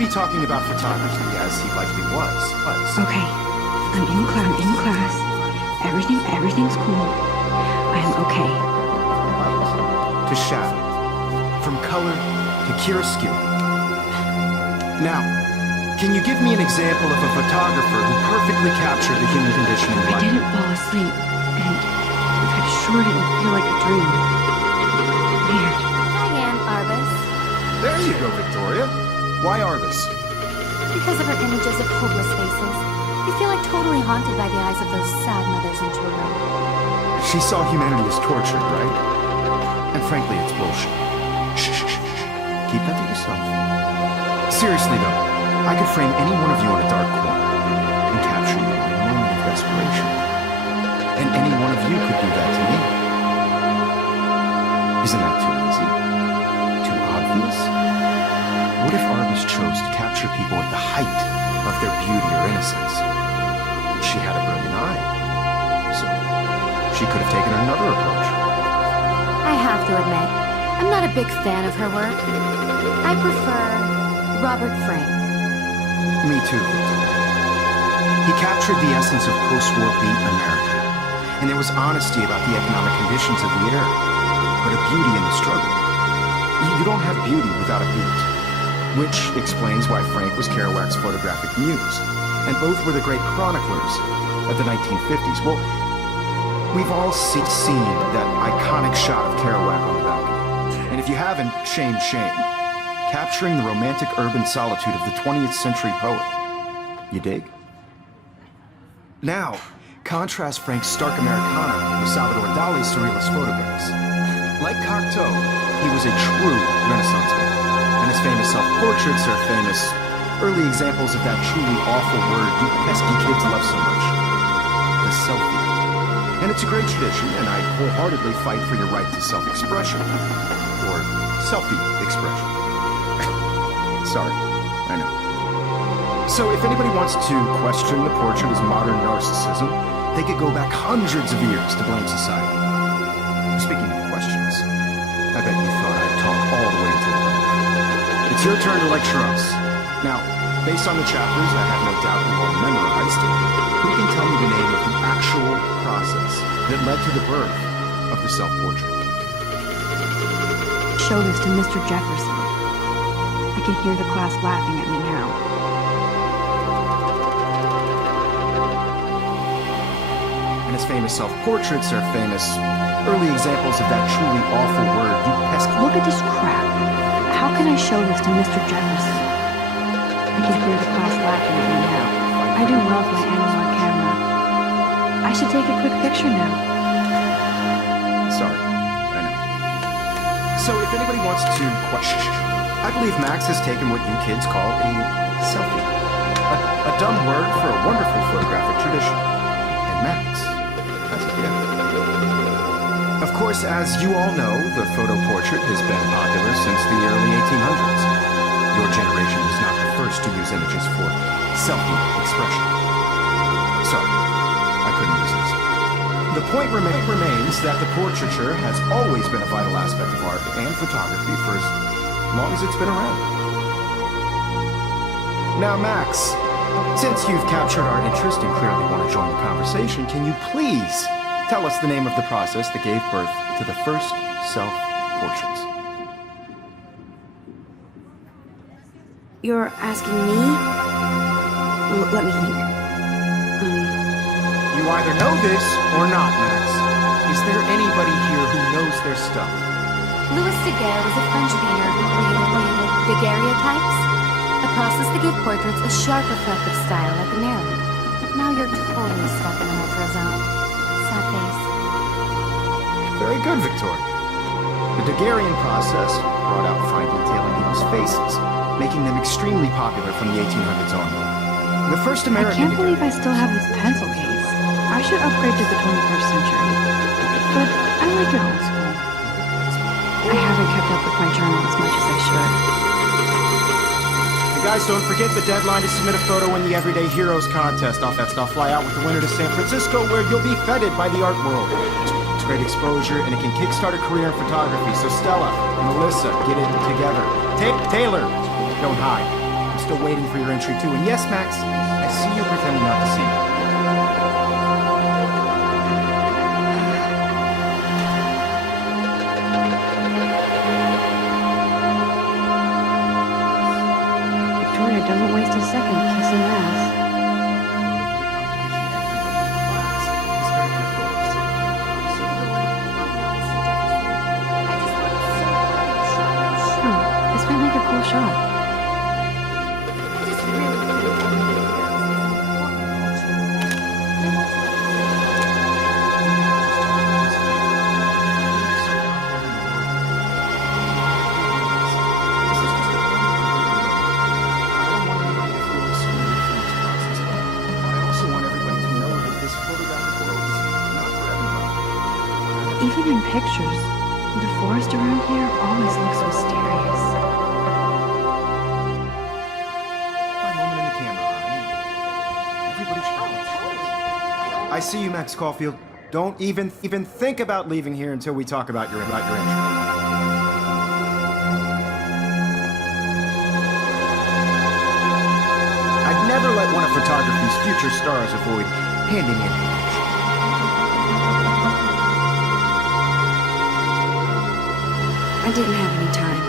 be talking about photography, as he likely was. Okay, I'm in class. Everything's cool. I am okay. Light to shadow, from color to chiaroscuro. Now, can you give me an example of a photographer who perfectly captured the human condition in I light? didn't fall asleep, and I'm sure it didn't feel like a dream. Weird. Diane Arbus. There you go, Victoria. Why Arbus? Because of her images of hopeless faces, you feel like totally haunted by the eyes of those sad mothers in children. She saw humanity as tortured, right? And frankly, it's bullshit. Shh. Keep that to yourself. Seriously, though, I could frame any one of you in a dark corner and capture you in a moment of desperation. And any one of you could do that to me. Isn't that too easy? Too obvious? What if Arbus chose to capture people at the height of their beauty or innocence? She had a brilliant eye. So, she could have taken another approach. I have to admit, I'm not a big fan of her work. I prefer Robert Frank. Me too, Victor. He captured the essence of post-war beat America, and there was honesty about the economic conditions of the era, but a beauty in the struggle. You don't have beauty without a beat, which explains why Frank was Kerouac's photographic muse, and both were the great chroniclers of the 1950s. Well, we've all seen that iconic shot of Kerouac on the balcony, and if you haven't, shame. Capturing the romantic urban solitude of the 20th century poet. You dig? Now, contrast Frank's stark Americana with Salvador Dali's surrealist photographs. Like Cocteau, he was a true Renaissance man, and his famous self-portraits are famous early examples of that truly awful word you pesky kids love so much. The selfie. And it's a great tradition, and I wholeheartedly fight for your right to self-expression. Or selfie expression. Sorry, I know. So if anybody wants to question the portrait as modern narcissism, they could go back hundreds of years to blame society. Speaking of questions, I bet you thought I'd talk all the way until the end. It's your turn to lecture us. Now, based on the chapters I have no doubt you've all memorized, who can tell me the name of the actual process that led to the birth of the self-portrait? Show this to Mr. Jefferson. I can hear the class laughing at me now. And his famous self-portraits are famous early examples of that truly awful word, you pesky... Look at this crap. How can I show this to Mr. Jefferson? I can hear the class laughing at me now. I do love my analog camera. I should take a quick picture now. Sorry, I know. So if anybody wants to question... I believe Max has taken what you kids call a selfie. A dumb word for a wonderful photographic tradition. And Max has a gift. Of course, as you all know, the photo portrait has been popular since the early 1800s. Your generation was not the first to use images for selfie expression. Sorry, I couldn't resist. The point remains that the portraiture has always been a vital aspect of art and photography for as long as it's been around. Now, Max, since you've captured our interest and clearly want to join the conversation, can you please tell us the name of the process that gave birth to the first self-portraits? You're asking me? Let me think. You either know this or not, Max. Is there anybody here who knows their stuff? Louis Daguerre was a French painter who created daguerreotypes, a process that gave portraits a sharp, reflective style like a mirror. Now you're totally stuck in the retro zone. Sad face. Very good, Victoria. The Daguerrean process brought out fine detail in people's faces, making them extremely popular from the 1800s onward. The first American... I can't believe I still have this pencil case. I should upgrade to the 21st century. But I like it old school. I haven't kept up with my journal as much as I should. And guys, don't forget the deadline to submit a photo in the Everyday Heroes contest. I'll fly out with the winner to San Francisco, where you'll be feted by the art world. It's great exposure, and it can kickstart a career in photography. So Stella and Alyssa, get it together. Taylor, don't hide. I'm still waiting for your entry too. And yes, Max, I see you pretending not to see me. Victoria doesn't waste a second kissing ass. This might make a cool shot. Even in pictures, the forest around here always looks mysterious. My moment in the camera. Everybody should. I see you, Max Caulfield. Don't even think about leaving here until we talk about your entry. I'd never let one of photography's future stars avoid handing in. I didn't have any time.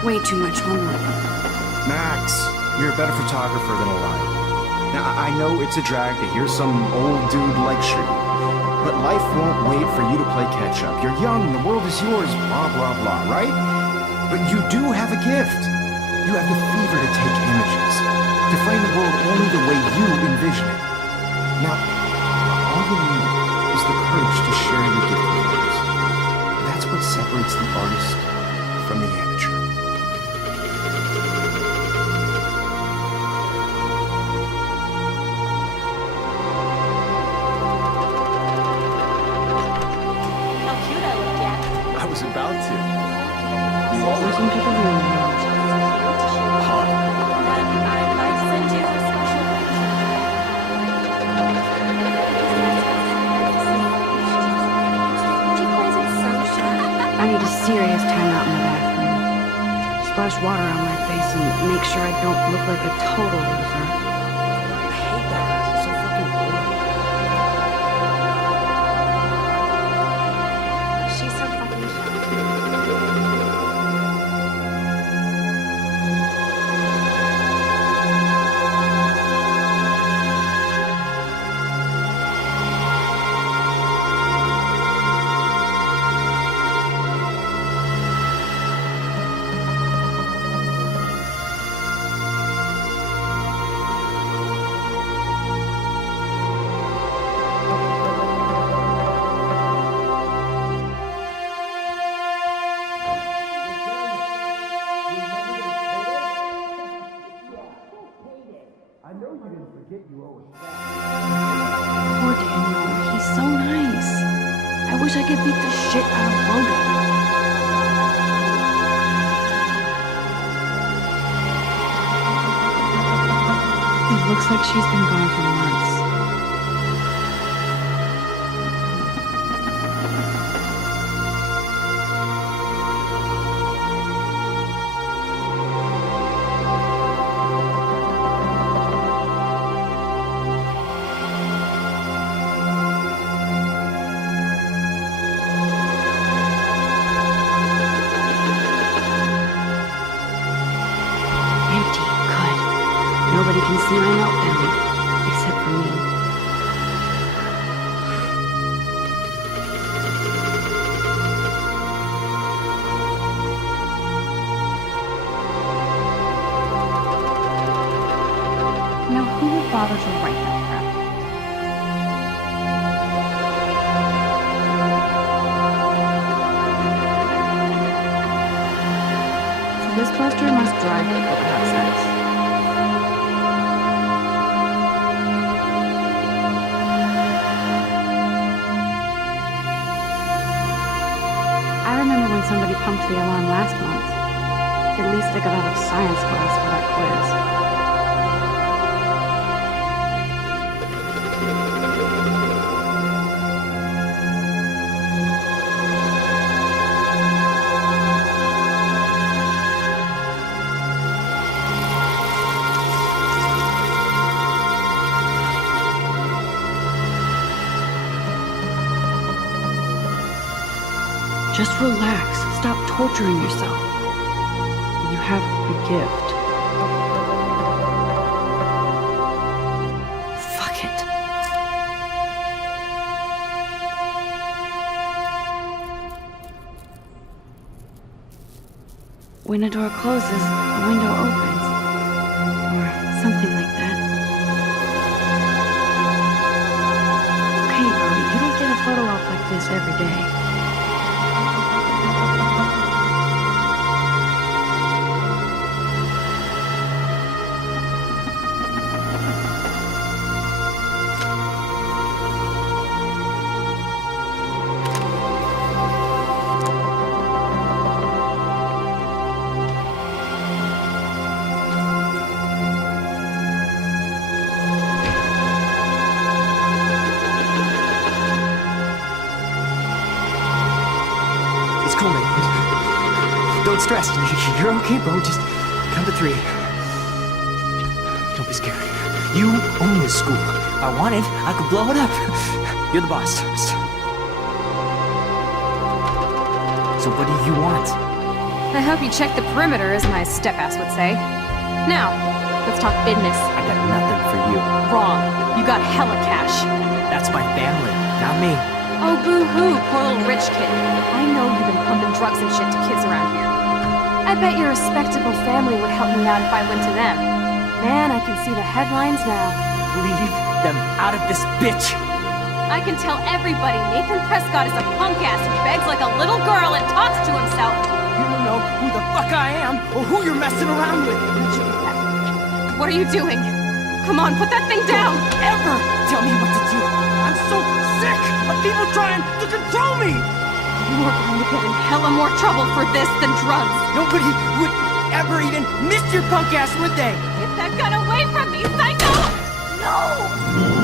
Way too much homework. Max, you're a better photographer than a liar. Now, I know it's a drag to hear some old dude lecture you, but life won't wait for you to play catch-up. You're young, the world is yours, blah, blah, blah, right? But you do have a gift. You have the fever to take images, to frame the world only the way you envision it. Now, all you need is the courage to share your gift with others. That's what separates the artist from the amateur. How cute I look, Jack. I was about to. Listen to the room. Hot. I'd like to send you a special She plays it so sharp. I need a serious timeout in the bathroom. Splash water on my face and make sure I don't look like a total loser. I hate that. It's so fucking boring. She's so fucking sharp. Poor Daniel, he's so nice. I wish I could beat the shit out of Logan. It looks like she's been gone for months. Empty, good. Nobody can see my meltdown, except for me. Now, who would bother to write that crap? So this poster must drive people to have sex. I remember when somebody pumped the alarm last month. At least I got out of science class for that quiz. Just relax. Stop torturing yourself. You have a gift. Fuck it. When a door closes, a window opens. Or something like that. Okay, bro, you don't get a photo op like this every day. Don't stress. You're okay, bro. Just count to 3. Don't be scared. You own this school. If I wanted, I could blow it up. You're the boss. So what do you want? I hope you check the perimeter, as my step-ass would say. Now, let's talk business. I got nothing for you. Wrong. You got hella cash. That's my family, not me. Oh, boo-hoo, poor little rich kid. I know you've been pumping drugs and shit to kids around here. I bet your respectable family would help me out if I went to them. Man, I can see the headlines now. Leave them out of this bitch. I can tell everybody Nathan Prescott is a punk ass who begs like a little girl and talks to himself. You don't know who the fuck I am or who you're messing around with. What are you doing? Come on, put that thing down! Don't ever tell me what to do. I'm so sick of people trying to control me. You are going to get in hella more trouble for this than drugs. Nobody would ever even miss your punk ass, would they? Get that gun away from me, psycho! No!